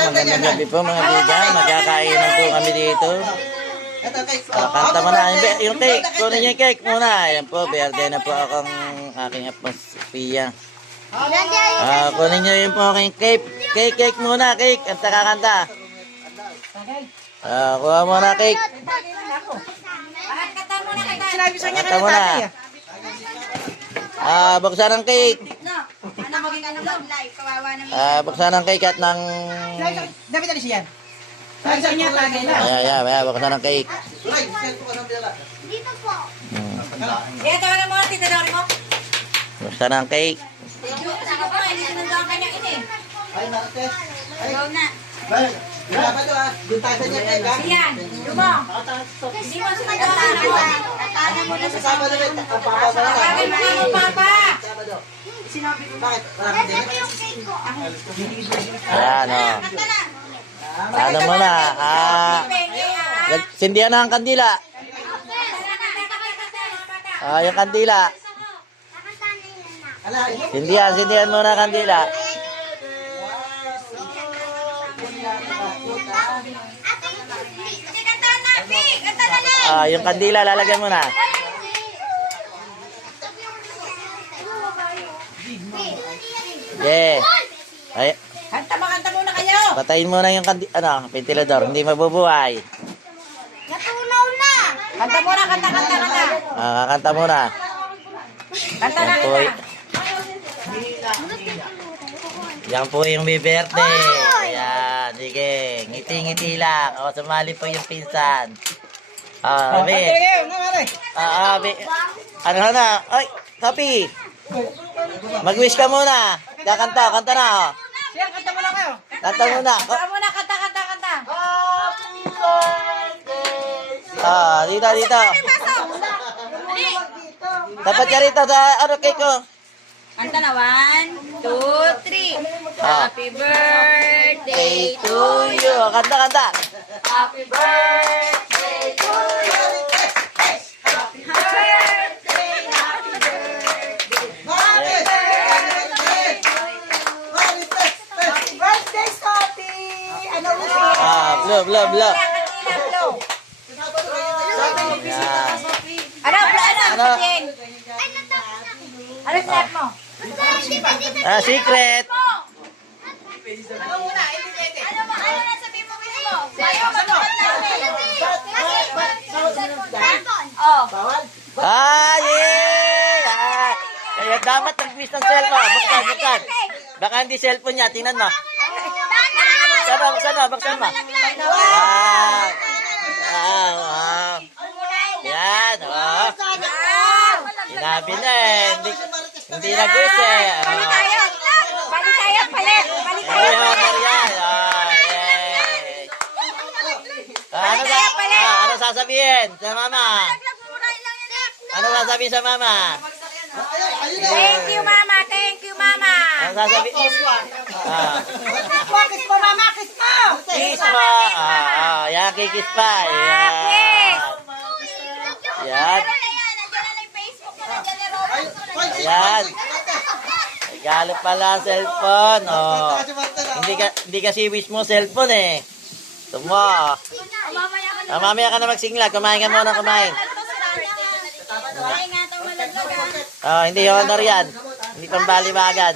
magandang gabi po mga bigan. Magkakainan po kami dito. Ah, kanta mo na. Yung, cake, kunin niyo yung cake muna. Ayan po, berde na po akong aking apos Pia. Ah, kunin niyo yung po aking cake. Cake, cake muna, cake. Kanta kakanta. Ah, kuha muna cake. Kanta kay mo na. tatay ah. Ah, buksan ang cake. Ah, buksan ang cake at ng... Sa- Dapat alis yan. Sabi sa niya tagay na. Ayan, ayan, ayan, buksan ang cake. Dito po. Hmm. Kaya tawagan mo, tita Dori mo. Buksan ang cake. Sige pa, hindi sinundan ang kanyang ini. Ayaw na. Yan, lumong. Hindi mo sinundan ang anak mo. Tatana mo na sa Tawagan mo na mo, papa. Ayan, oh. Na. Ano mo na? Ah, ah. sindihan na ang kandila. Ah, yung kandila. Sindihan, sindihan mo na ang kandila. Ah, yung kandila lalagyan mo na. Yeah. Ay, Kanta mo, kanta muna kayo. patayin mo na yung kandi ano, ventilador, hindi mabubuhay. Natunaw na. Kanta muna, kanta, kanta, kanta. Ah, kakanta mo na. Kanta na, Yan po, kanta. yan po yung may birthday. Ayan, sige. Ngiti-ngiti lang. O, sumali po yung pinsan. Ah, nga mare. Ah, be. Ano na? Ay, kapi. Mag-wish ka muna. Kakanta, kanta na. Oh. Siya, kanta mo na kayo. Kanta muna. Kanta muna, kanta, kanta, kanta. Ah, dito, dito. Dapat ka rito sa ano cake ko. Kanta na, one, two, three. Ah. Happy birthday Day to you. Kanta, kanta. Happy birthday Blow, blow, blow. Hello. Yan. Ano, ano, ano? Ano? Ano step mo? Ah, secret. Ano mo, ano na sabihin mo? Ayaw mo Oh. Ah, yeah. Ah, kaya dapat nag-wish ng cellphone. Buksan, buksan. Baka hindi cellphone niya. Tingnan mo. Buksan mo, buksan mo, buksan mo. Ah, ah, ah. Yan, oh. Sinabi na eh. Hindi, hindi nag-wish eh. Bali Ah. tayo. Bali tayo, palit. Bali tayo, palit. Ano, sa, ah, ano sasabihin sa mama? Ano sasabihin sa mama? Thank you, mama. Thank you, mama. Ano sasabihin? Ah, Kiss mo, mama, kiss mo! kiss pa. Ah, yan, kikis pa. Yan. Yan. Ayan. Regalo pala cellphone. Oh. Hindi ka hindi kasi wish mo cellphone eh. Tumo. Ah, mamaya ka na magsingla. Kumain ka muna, kumain. Oh, hindi honor yan. Hindi pang baliwagan.